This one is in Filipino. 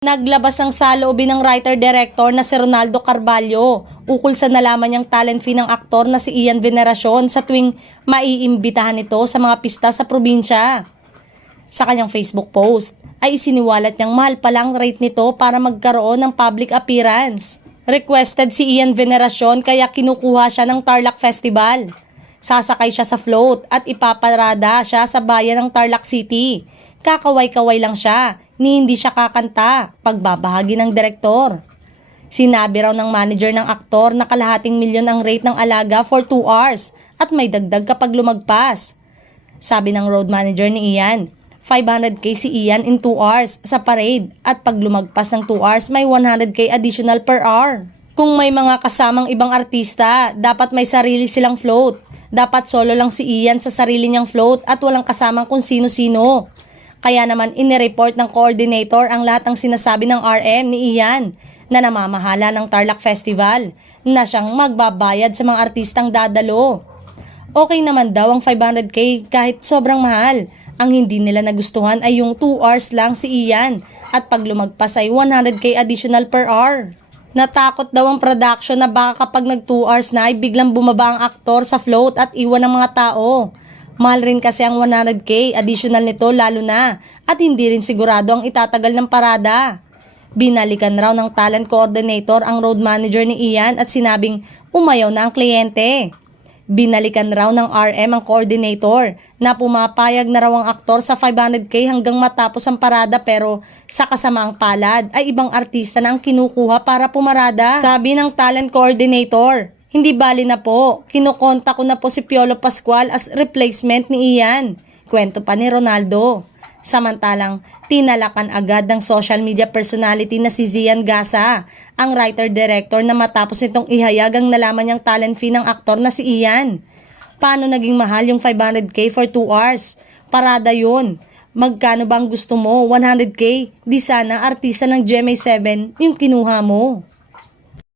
Naglabas ng saloobin ng writer-director na si Ronaldo Carvalho ukol sa nalaman niyang talent fee ng aktor na si Ian Veneracion sa tuwing maiimbitahan ito sa mga pista sa probinsya. Sa kanyang Facebook post ay isiniwalat niyang mahal palang rate nito para magkaroon ng public appearance. Requested si Ian Veneracion kaya kinukuha siya ng Tarlac Festival. Sasakay siya sa float at ipaparada siya sa bayan ng Tarlac City. Kakaway-kaway lang siya, ni hindi siya kakanta, pagbabahagi ng direktor. Sinabi raw ng manager ng aktor na kalahating milyon ang rate ng alaga for 2 hours at may dagdag kapag lumagpas. Sabi ng road manager ni Ian, 500k si Ian in 2 hours sa parade at pag lumagpas ng 2 hours may 100k additional per hour. Kung may mga kasamang ibang artista, dapat may sarili silang float. Dapat solo lang si Ian sa sarili niyang float at walang kasamang kung sino-sino. Kaya naman inireport ng coordinator ang lahat ng sinasabi ng RM ni Ian na namamahala ng Tarlac Festival na siyang magbabayad sa mga artistang dadalo. Okay naman daw ang 500k kahit sobrang mahal. Ang hindi nila nagustuhan ay yung 2 hours lang si Ian at pag lumagpas ay 100k additional per hour. Natakot daw ang production na baka kapag nag 2 hours na ay biglang bumaba ang aktor sa float at iwan ng mga tao. Mahal rin kasi ang 100k additional nito lalo na at hindi rin sigurado ang itatagal ng parada. Binalikan raw ng talent coordinator ang road manager ni Ian at sinabing umayaw na ang kliyente. Binalikan raw ng RM ang coordinator na pumapayag na raw ang aktor sa 500k hanggang matapos ang parada pero sa kasamaang palad ay ibang artista na ang kinukuha para pumarada. Sabi ng talent coordinator, hindi bali na po, kinukonta ko na po si Piolo Pascual as replacement ni Ian. Kwento pa ni Ronaldo. Samantalang, tinalakan agad ng social media personality na si Zian Gasa, ang writer-director na matapos nitong ihayag ang nalaman niyang talent fee ng aktor na si Ian. Paano naging mahal yung 500k for 2 hours? Parada yun. Magkano ba ang gusto mo? 100k? Di sana artista ng GMA7 yung kinuha mo.